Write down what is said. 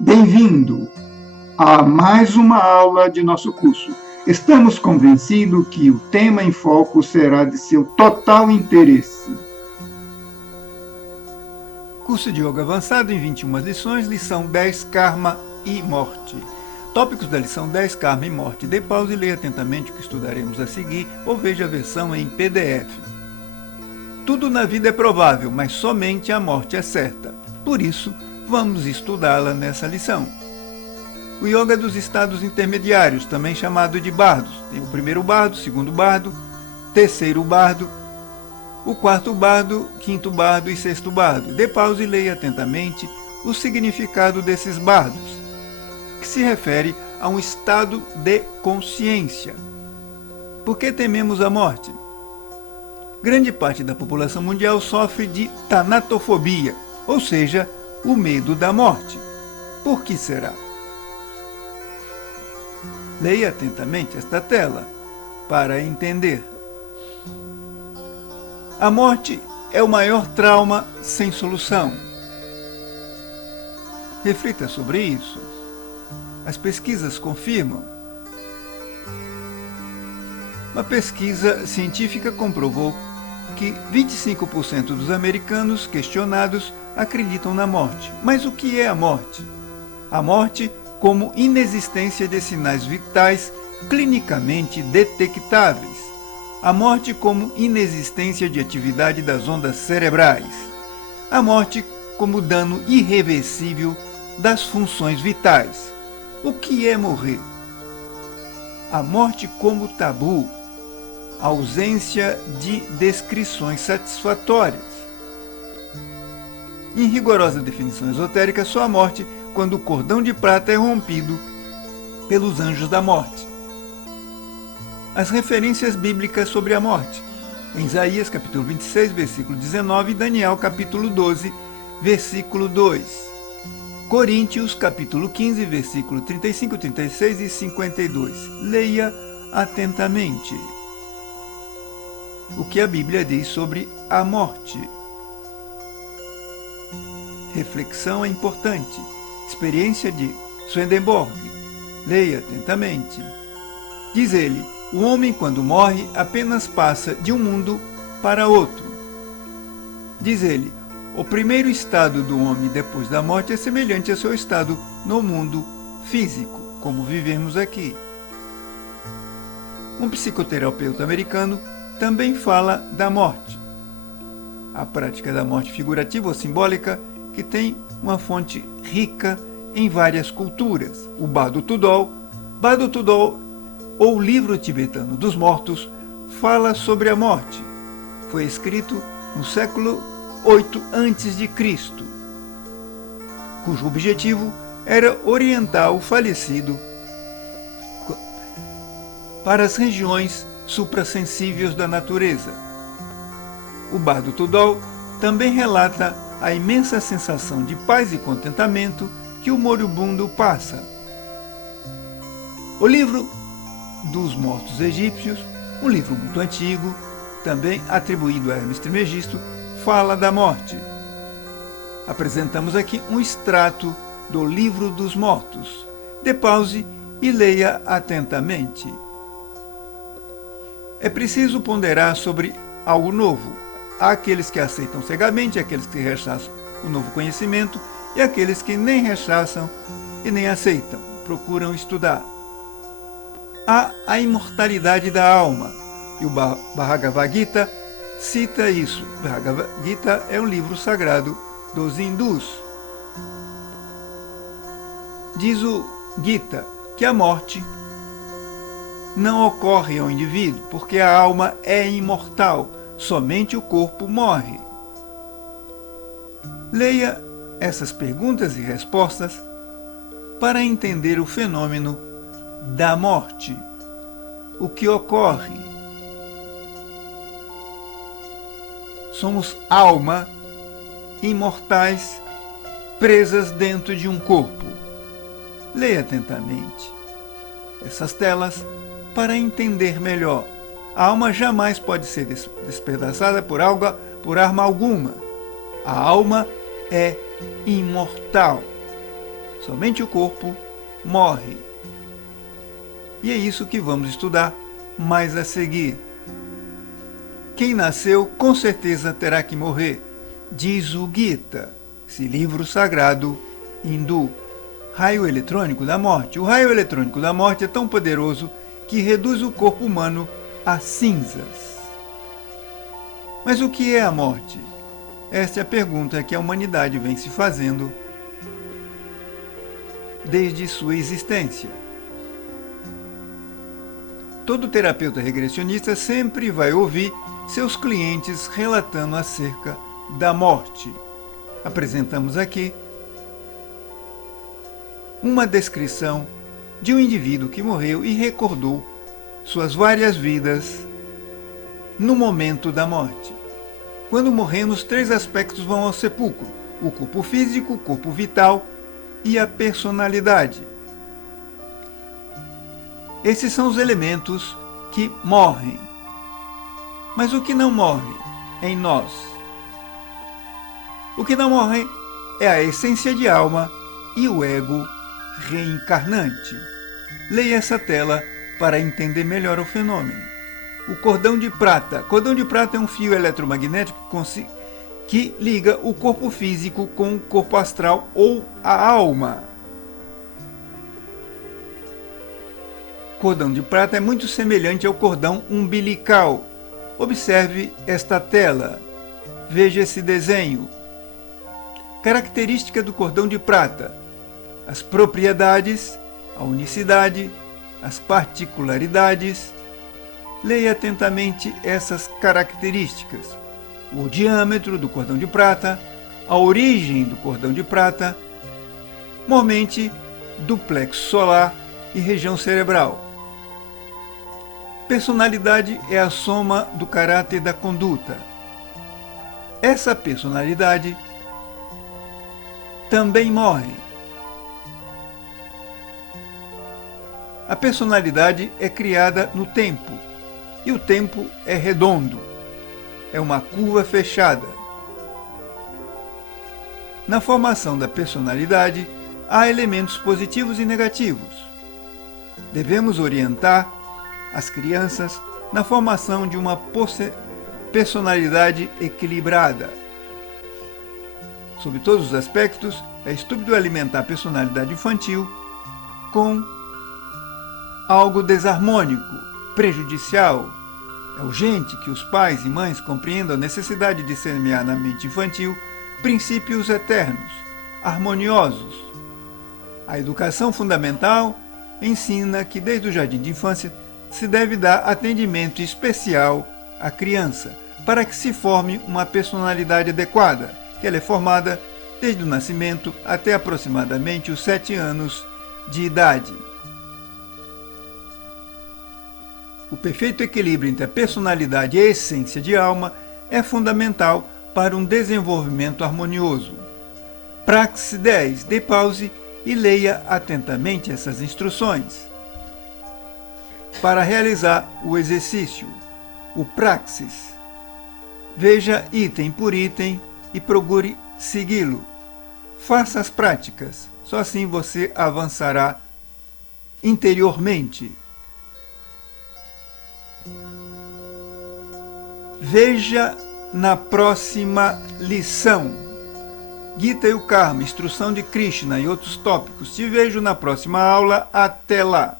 Bem-vindo a mais uma aula de nosso curso. Estamos convencidos que o tema em foco será de seu total interesse. Curso de Yoga Avançado em 21 lições, lição 10, Karma e Morte. Tópicos da lição 10, Karma e Morte. Dê pausa e leia atentamente o que estudaremos a seguir, ou veja a versão em PDF. Tudo na vida é provável, mas somente a morte é certa. Por isso, vamos estudá-la nessa lição. O yoga dos estados intermediários, também chamado de bardos. Tem o primeiro bardo, o segundo bardo, terceiro bardo, o quarto bardo, quinto bardo e sexto bardo. Dê pausa e leia atentamente o significado desses bardos, que se refere a um estado de consciência. Por que tememos a morte? Grande parte da população mundial sofre de tanatofobia, ou seja, o medo da morte. Por que será? Leia atentamente esta tela para entender. A morte é o maior trauma sem solução. Reflita sobre isso. As pesquisas confirmam. Uma pesquisa científica comprovou que 25% dos americanos questionados acreditam na morte. Mas o que é a morte? A morte como inexistência de sinais vitais clinicamente detectáveis. A morte como inexistência de atividade das ondas cerebrais. A morte como dano irreversível das funções vitais. O que é morrer? A morte como tabu. Ausência de descrições satisfatórias. Em rigorosa definição esotérica, só a morte quando o cordão de prata é rompido pelos anjos da morte. As referências bíblicas sobre a morte. Em Isaías, capítulo 26, versículo 19, e Daniel, capítulo 12, versículo 2. Coríntios, capítulo 15, versículo 35, 36 e 52. Leia atentamente o que a Bíblia diz sobre a morte. Reflexão é importante. Experiência de Swedenborg. Leia atentamente. Diz ele, o homem quando morre apenas passa de um mundo para outro. Diz ele, o primeiro estado do homem depois da morte é semelhante ao seu estado no mundo físico, como vivemos aqui. Um psicoterapeuta americano também fala da morte. A prática da morte figurativa ou simbólica que tem uma fonte rica em várias culturas. O Bardo Tudol, ou Livro Tibetano dos Mortos, fala sobre a morte. Foi escrito no século VIII a.C., cujo objetivo era orientar o falecido para as regiões suprassensíveis da natureza. O Bardo Tudol também relata a imensa sensação de paz e contentamento que o moribundo passa. O Livro dos Mortos Egípcios, um livro muito antigo, também atribuído a Hermes Trismegisto, fala da morte. Apresentamos aqui um extrato do Livro dos Mortos. Dê pause e leia atentamente. É preciso ponderar sobre algo novo. Há aqueles que aceitam cegamente, aqueles que rechaçam o novo conhecimento e aqueles que nem rechaçam e nem aceitam, procuram estudar. Há a imortalidade da alma, e o Bhagavad Gita cita isso. Bhagavad Gita é um livro sagrado dos hindus. Diz o Gita que a morte não ocorre ao indivíduo, porque a alma é imortal, somente o corpo morre. Leia essas perguntas e respostas para entender o fenômeno da morte. O que ocorre? Somos alma, imortais, presas dentro de um corpo. Leia atentamente essas telas para entender melhor. A alma jamais pode ser despedaçada por arma alguma. A alma é imortal. Somente o corpo morre. E é isso que vamos estudar mais a seguir. Quem nasceu com certeza terá que morrer, diz o Gita, esse livro sagrado hindu. Raio eletrônico da morte. O raio eletrônico da morte é tão poderoso que reduz o corpo humano a cinzas. Mas o que é a morte? Esta é a pergunta que a humanidade vem se fazendo desde sua existência. Todo terapeuta regressionista sempre vai ouvir seus clientes relatando acerca da morte. Apresentamos aqui uma descrição de um indivíduo que morreu e recordou suas várias vidas no momento da morte. Quando morremos, 3 aspectos vão ao sepulcro: o corpo físico, o corpo vital e a personalidade. Esses são os elementos que morrem. Mas o que não morre em nós? O que não morre é a essência de alma e o ego reencarnante. Leia essa tela para entender melhor o fenômeno. O cordão de prata. Cordão de prata é um fio eletromagnético que liga o corpo físico com o corpo astral ou a alma. Cordão de prata é muito semelhante ao cordão umbilical. Observe esta tela. Veja esse desenho. Característica do cordão de prata: as propriedades, a unicidade, as particularidades. Leia atentamente essas características: o diâmetro do cordão de prata, a origem do cordão de prata, mormente do plexo solar e região cerebral. Personalidade é a soma do caráter e da conduta. Essa personalidade também morre. A personalidade é criada no tempo, e o tempo é redondo, é uma curva fechada. Na formação da personalidade, há elementos positivos e negativos. Devemos orientar as crianças na formação de uma personalidade equilibrada. Sob todos os aspectos, é estúpido alimentar a personalidade infantil com algo desarmônico, prejudicial. É urgente que os pais e mães compreendam a necessidade de semear na mente infantil princípios eternos, harmoniosos. A educação fundamental ensina que desde o jardim de infância se deve dar atendimento especial à criança para que se forme uma personalidade adequada, que ela é formada desde o nascimento até aproximadamente os 7 anos de idade. O perfeito equilíbrio entre a personalidade e a essência de alma é fundamental para um desenvolvimento harmonioso. Praxis 10. Dê pause e leia atentamente essas instruções. Para realizar o exercício, o praxis, veja item por item e procure segui-lo. Faça as práticas, só assim você avançará interiormente. Veja na próxima lição. Gita e o Karma, instrução de Krishna e outros tópicos. Te vejo na próxima aula. Até lá!